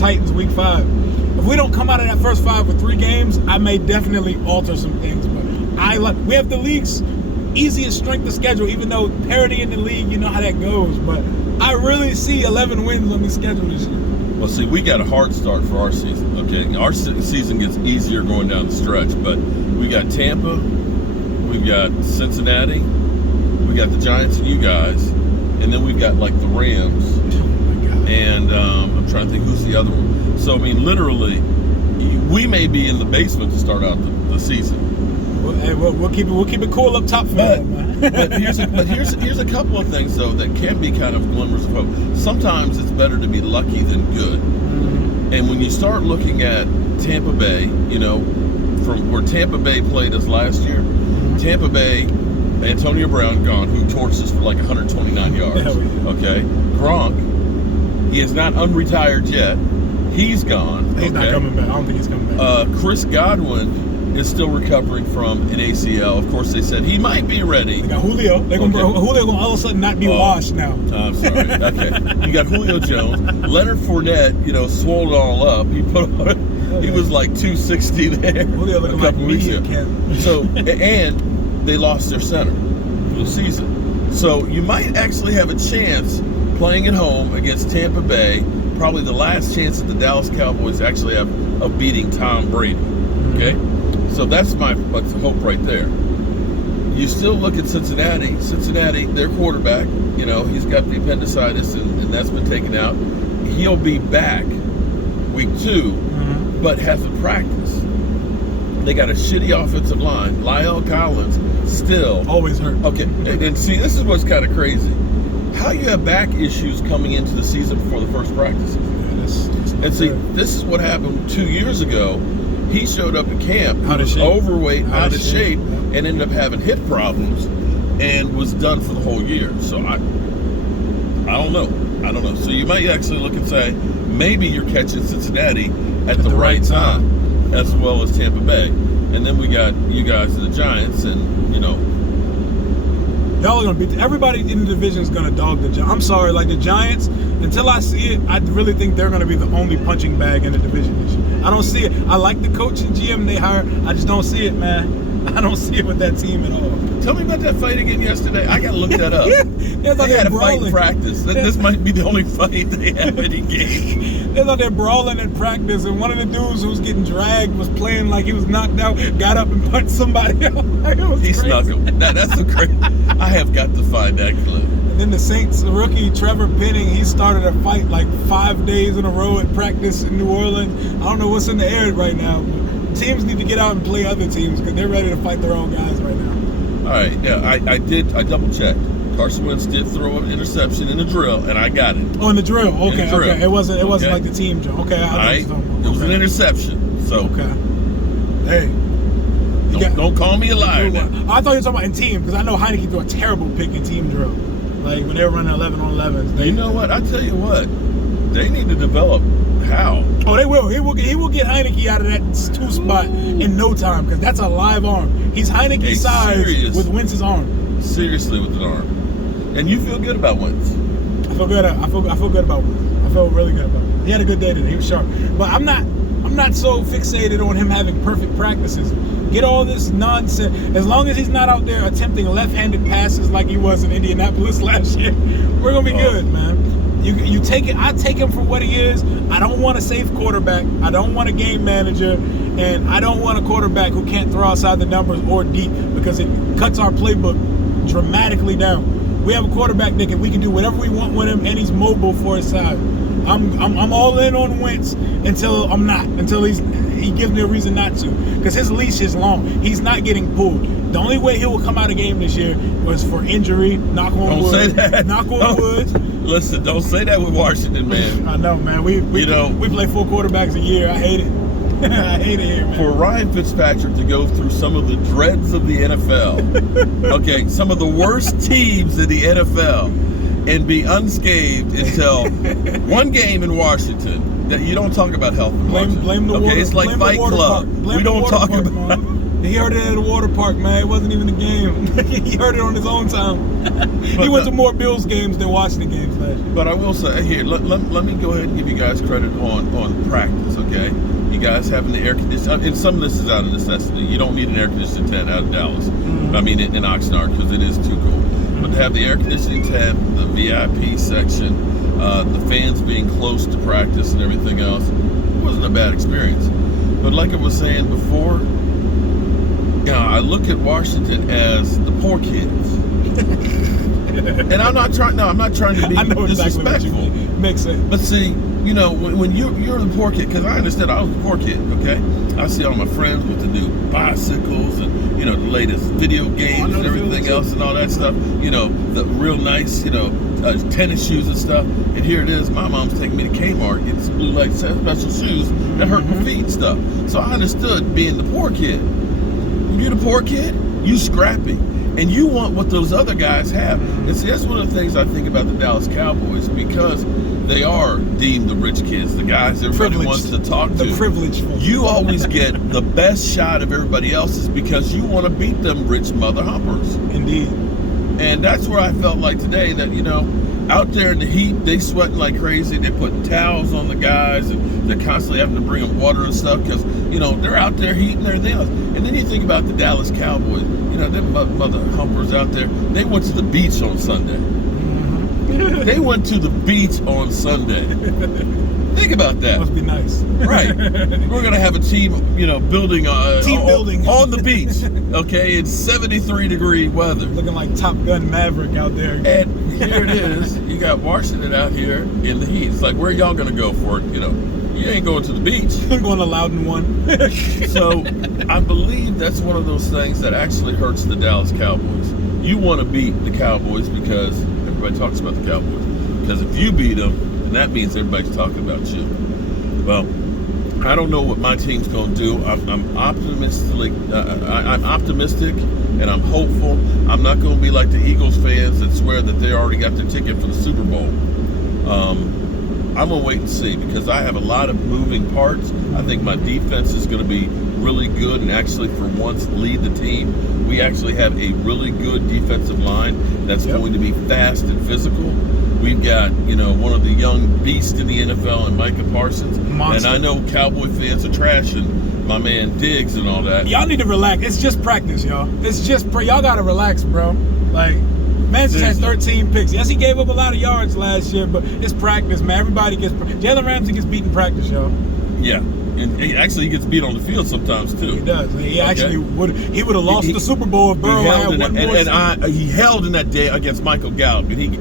Titans week 5. If we don't come out of that first 5 with 3 games, I may definitely alter some things. But we have the league's easiest strength of schedule, even though parity in the league, you know how that goes. But I really see 11 wins on the schedule this year. Well, see, we got a hard start for our season. Okay, our season gets easier going down the stretch, but we got Tampa, we've got Cincinnati, we got the Giants and you guys, and then we've got like the Rams, and I'm trying to think who's the other one. So I mean, literally, we may be in the basement to start out the season. We'll keep it cool up top for but, man. but here's a couple of things though that can be kind of glimmers of hope. Sometimes it's better to be lucky than good. Mm-hmm. And when you start looking at Tampa Bay, you know, from where Tampa Bay played us last year, Tampa Bay, Antonio Brown gone, who torched us for like 129 yards. Okay, Gronk, he is not unretired yet. He's gone. He's not coming back. I don't think he's coming back. Chris Godwin is still recovering from an ACL. Of course, they said he might be ready. They got Julio. Julio gonna all of a sudden not be washed now. I'm sorry. Okay, you got Julio Jones, Leonard Fournette. You know, swole it all up. He put on. He was like 260 there Julio a couple weeks ago. So, and they lost their center for the season. So you might actually have a chance playing at home against Tampa Bay. Probably the last chance that the Dallas Cowboys actually have of beating Tom Brady. Okay. So that's my hope right there. You still look at Cincinnati. Cincinnati, their quarterback, you know, he's got the appendicitis and that's been taken out. He'll be back week 2, but hasn't practiced. They got a shitty offensive line. Lyle Collins still. Always hurt. Okay, and see, this is what's kind of crazy. How you have back issues coming into the season before the first practices. And see, this is what happened 2 years ago. He showed up at camp, overweight, out of shape, and ended up having hip problems, and was done for the whole year. So I don't know. So you might actually look and say, maybe you're catching Cincinnati at the right time, as well as Tampa Bay. And then we got you guys and the Giants, and you know. Y'all are gonna beat everybody in the division is gonna dog the Giants. I'm sorry, like the Giants. Until I see it, I really think they're gonna be the only punching bag in the division this year. I don't see it. I like the coach and GM they hired. I just don't see it, man. I don't see it with that team at all. Tell me about that fight again yesterday. I gotta look that up. They had a fight in practice. This might be the only fight they have any game. They're out there brawling in practice, and one of the dudes who was getting dragged was playing like he was knocked out, got up and punched somebody else. He snuck him. That's so crazy. I have got to find that clip. And then the Saints rookie Trevor Penning, he started a fight like 5 days in a row at practice in New Orleans. I don't know what's in the air right now. But teams need to get out and play other teams because they're ready to fight their own guys right now. All right, yeah, I double checked. Carson Wentz did throw an interception in the drill, and I got it. Oh, in the drill. Okay, okay. It wasn't okay. like the team drill. Okay, it was an interception. So hey, don't call me a liar. I thought you were talking about in team because I know Heineke threw a terrible pick in team drill. Like when they were running 11 on 11s. You know what? I tell you what, they need to develop how. Oh, they will. He will get Heineke out of that 2 spot in no time because that's a live arm. He's Heineke size with Wentz's arm. Seriously, with an arm. And you feel good about Wentz? I feel good. I feel good about Wentz. I feel really good about him. He had a good day today. He was sharp. But I'm not so fixated on him having perfect practices. Get all this nonsense. As long as he's not out there attempting left-handed passes like he was in Indianapolis last year, we're gonna be good, man. You take it. I take him for what he is. I don't want a safe quarterback. I don't want a game manager, and I don't want a quarterback who can't throw outside the numbers or deep because it cuts our playbook dramatically down. We have a quarterback that we can do whatever we want with him, and he's mobile for his size. I'm all in on Wentz until I'm not. Until he gives me a reason not to, because his leash is long. He's not getting pulled. The only way he will come out of game this year was for injury. Knock on wood. Don't say that. Knock on wood. Listen, don't say that with Washington, man. I know, man. We play 4 quarterbacks a year. I hate it. I hate it here, man. For Ryan Fitzpatrick to go through some of the dregs of the NFL, okay, some of the worst teams in the NFL, and be unscathed until one game in Washington. That you don't talk about health in Washington. Blame the water. Okay, it's like Fight Club. We don't talk about. He heard it at a water park, man. It wasn't even a game. He heard it on his own time. He went to more Bills games than Washington games last year. But I will say, here, let me go ahead and give you guys credit on practice, okay? You guys having the air conditioning, and some of this is out of necessity. You don't need an air conditioning tent out of Dallas. I mean, in Oxnard, because it is too cold. But to have the air conditioning tent, the VIP section, the fans being close to practice and everything else, it wasn't a bad experience. But like I was saying before, I look at Washington as the poor kids. And I'm not trying to be I know exactly what you disrespectful. mean. Makes sense. But see, when you're the poor kid, because I understand I was the poor kid, okay? I see all my friends with the new bicycles and, the latest video games and everything else and all that stuff. The real nice, tennis shoes and stuff. And here it is, my mom's taking me to Kmart, getting some blue light special shoes that hurt my feet and stuff. So I understood being the poor kid. When you're the poor kid, you scrappy. And you want what those other guys have. And see, that's one of the things I think about the Dallas Cowboys, because they are deemed the rich kids, the guys everybody wants to talk to. The privileged folks. You always get the best shot of everybody else's because you want to beat them rich mother humpers. Indeed. And that's where I felt like today that, out there in the heat, they sweating like crazy. They're putting towels on the guys, and they're constantly having to bring them water and stuff because, they're out there heating and everything else. And then you think about the Dallas Cowboys, them mother humpers out there, they went to the beach on Sunday. They went to the beach on Sunday. Think about that. Must be nice. Right. We're going to have a team, building building on the beach, okay, in 73-degree weather. Looking like Top Gun Maverick out there. And here it is. You got Washington out here in the heat. It's like, where are y'all going to go for it? You ain't going to the beach. I'm going to Loudon 1. So I believe that's one of those things that actually hurts the Dallas Cowboys. You want to beat the Cowboys because everybody talks about the Cowboys. Because if you beat them, then that means everybody's talking about you. Well, I don't know what my team's going to do. I'm optimistic and I'm hopeful. I'm not going to be like the Eagles fans that swear that they already got their ticket for the Super Bowl. I'm going to wait and see because I have a lot of moving parts. I think my defense is going to be really good and actually for once lead the team. We actually have a really good defensive line that's going to be fast and physical. We've got, one of the young beasts in the NFL and Micah Parsons. Monster. And I know Cowboy fans are trashing my man Diggs and all that. Y'all need to relax. It's just practice, y'all. Y'all got to relax, bro. Like, man just had 13 picks. Yes, he gave up a lot of yards last year, but it's practice, man. Everybody gets... Jalen Ramsey gets beat in practice, y'all. Yeah. And he gets beat on the field sometimes, too. He does. He actually would have lost the Super Bowl if Burrow had one more. He held in that day against Michael Gallup, and he...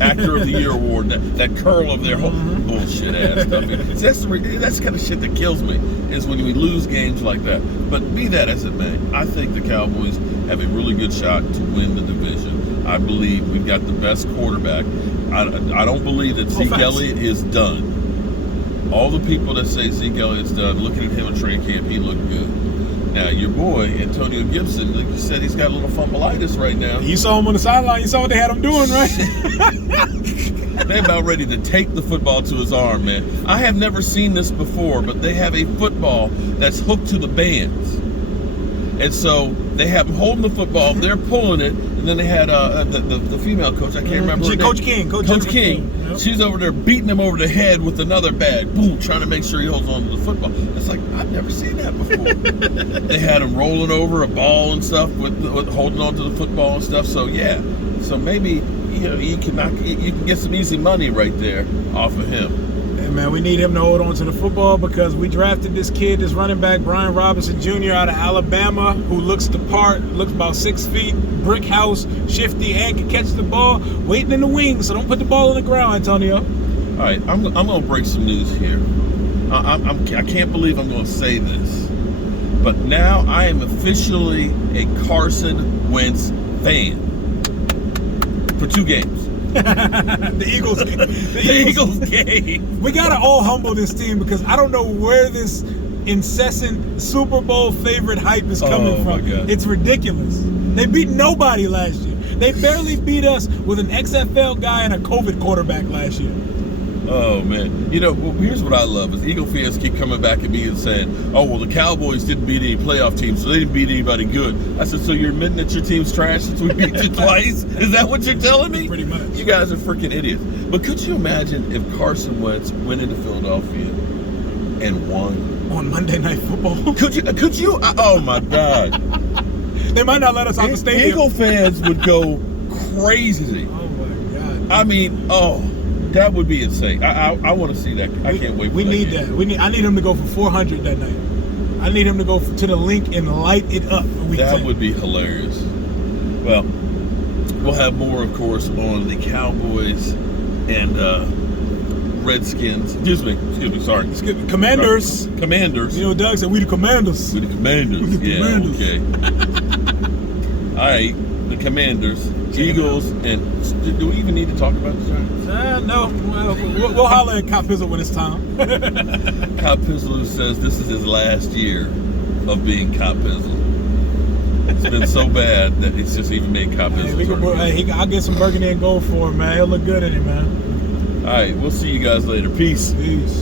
Actor of the Year award, that curl of their whole bullshit ass stuff. That's the kind of shit that kills me, is when we lose games like that. But be that as it may, I think the Cowboys have a really good shot to win the division. I believe we've got the best quarterback. I don't believe that Zeke Elliott is done. All the people that say Zeke Elliott's done, looking at him in training camp, he looked good. Now, your boy, Antonio Gibson, like you said, he's got a little fumbleitis right now. You saw him on the sideline. You saw what they had him doing, right? They're about ready to take the football to his arm, man. I have never seen this before, but they have a football that's hooked to the bands. And so they have him holding the football, they're pulling it, and then they had the female coach, I can't remember her name. Coach King. Coach King. Yep. She's over there beating him over the head with another bag, boom, trying to make sure he holds on to the football. It's like, I've never seen that before. They had him rolling over a ball and stuff with holding on to the football and stuff. So yeah, so maybe you can get some easy money right there off of him. Hey man, we need him to hold on to the football because we drafted this kid, this running back, Brian Robinson Jr. out of Alabama, who looks the part, looks about 6 feet, brick house, shifty, and can catch the ball, waiting in the wings. So don't put the ball on the ground, Antonio. All right, I'm going to break some news here. I can't believe I'm going to say this, but now I am officially a Carson Wentz fan for 2 games. The Eagles game. The Eagles game. We gotta all humble this team because I don't know where this incessant Super Bowl favorite hype is coming from. My God. It's ridiculous. They beat nobody last year. They barely beat us with an XFL guy and a COVID quarterback last year. Oh man, you know, well, here's what I love is Eagle fans keep coming back at me and saying, "Oh well, the Cowboys didn't beat any playoff teams, so they didn't beat anybody good." I said, "So you're admitting that your team's trash since we beat you twice? Is that what you're telling me?" Pretty much. You guys are freaking idiots. But could you imagine if Carson Wentz went into Philadelphia and won On Monday Night Football. Could you? Oh my God! They might not let us out the stadium. Eagle fans would go crazy. Oh my God. I mean, that would be insane. I want to see that. I can't wait. We need that. I need him to go for 400 that night. I need him to go to the link and light it up. That would be hilarious. Well, we'll have more, of course, on the Cowboys and Redskins. Excuse me. Sorry. Commanders. Commanders. You know, Doug said we the Commanders. We the Commanders. We the Yeah. Commanders. Okay. All right. The Commanders, Eagles, and do we even need to talk about the Giants? No. Well, we'll holler at Cop Pizzle when it's time. Cop Pizzle says this is his last year of being Cop Pizzle. It's been so bad that it's just even made Cop Pizzle. I'll get some burgundy and gold for him, man. He'll look good in it, man. All right, we'll see you guys later. Peace. Peace.